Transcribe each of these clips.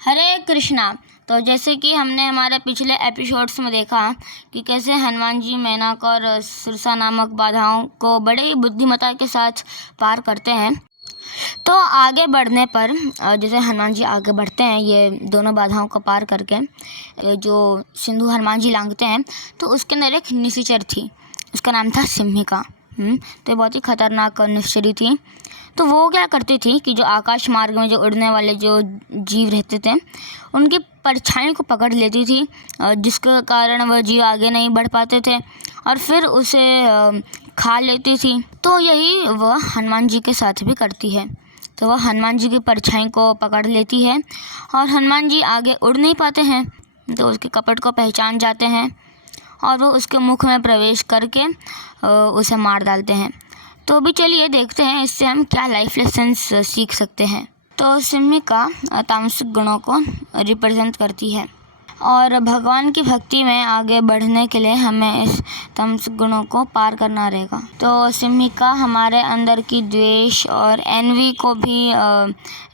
हरे कृष्णा। तो जैसे कि हमने हमारे पिछले एपिसोड्स में देखा कि कैसे हनुमान जी मेनक और सिरसा नामक बाधाओं को बड़े बुद्धिमत्ता के साथ पार करते हैं। तो आगे बढ़ने पर जैसे हनुमान जी आगे बढ़ते हैं ये दोनों बाधाओं को पार करके, जो सिंधु हनुमान जी लांघते हैं तो उसके अंदर एक निशाचर थी, उसका नाम था सिम्हिका। तो बहुत ही खतरनाक निशाचरी थी। तो वो क्या करती थी कि जो आकाश मार्ग में जो उड़ने वाले जो जीव रहते थे उनकी परछाई को पकड़ लेती थी, जिसके कारण वह जीव आगे नहीं बढ़ पाते थे और फिर उसे खा लेती थी। तो यही वह हनुमान जी के साथ भी करती है। तो वह हनुमान जी की परछाई को पकड़ लेती है और हनुमान जी आगे उड़ नहीं पाते हैं, तो उसके कपट को पहचान जाते हैं और वो उसके मुख में प्रवेश करके उसे मार डालते हैं। तो अभी चलिए देखते हैं इससे हम क्या लाइफ लेसन्स सीख सकते हैं। तो सिम्हिका तामसिक गुणों को रिप्रेजेंट करती है और भगवान की भक्ति में आगे बढ़ने के लिए हमें इस तामसिक गुणों को पार करना रहेगा। तो सिम्हिका हमारे अंदर की द्वेष और एनवी को भी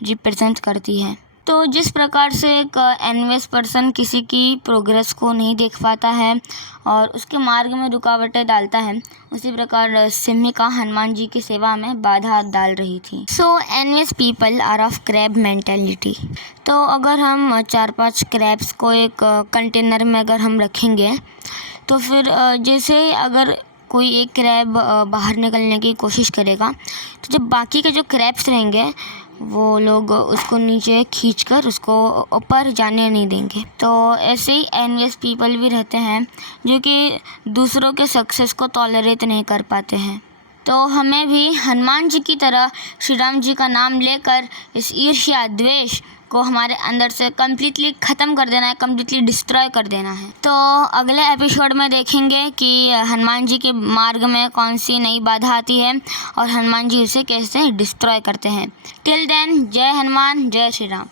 रिप्रेजेंट करती है। तो जिस प्रकार से एक एनवियस पर्सन किसी की प्रोग्रेस को नहीं देख पाता है और उसके मार्ग में रुकावटें डालता है, उसी प्रकार सिम्हिका हनुमान जी की सेवा में बाधा डाल रही थी। So envious people are of crab mentality. तो अगर हम 4-5 क्रैब्स को एक कंटेनर में अगर हम रखेंगे तो फिर जैसे अगर कोई एक क्रैब बाहर निकलने की कोशिश करेगा तो जब बाकी के जो क्रैब्स रहेंगे वो लोग उसको नीचे खींचकर उसको ऊपर जाने नहीं देंगे। तो ऐसे ही एनवियस पीपल भी रहते हैं जो कि दूसरों के सक्सेस को टॉलरेट नहीं कर पाते हैं। तो हमें भी हनुमान जी की तरह श्री राम जी का नाम लेकर इस ईर्ष्या द्वेष को हमारे अंदर से कम्प्लीटली ख़त्म कर देना है, कम्प्लीटली डिस्ट्रॉय कर देना है। तो अगले एपिसोड में देखेंगे कि हनुमान जी के मार्ग में कौन सी नई बाधा आती है और हनुमान जी उसे कैसे डिस्ट्रॉय करते हैं। टिल देन, जय हनुमान, जय श्री राम।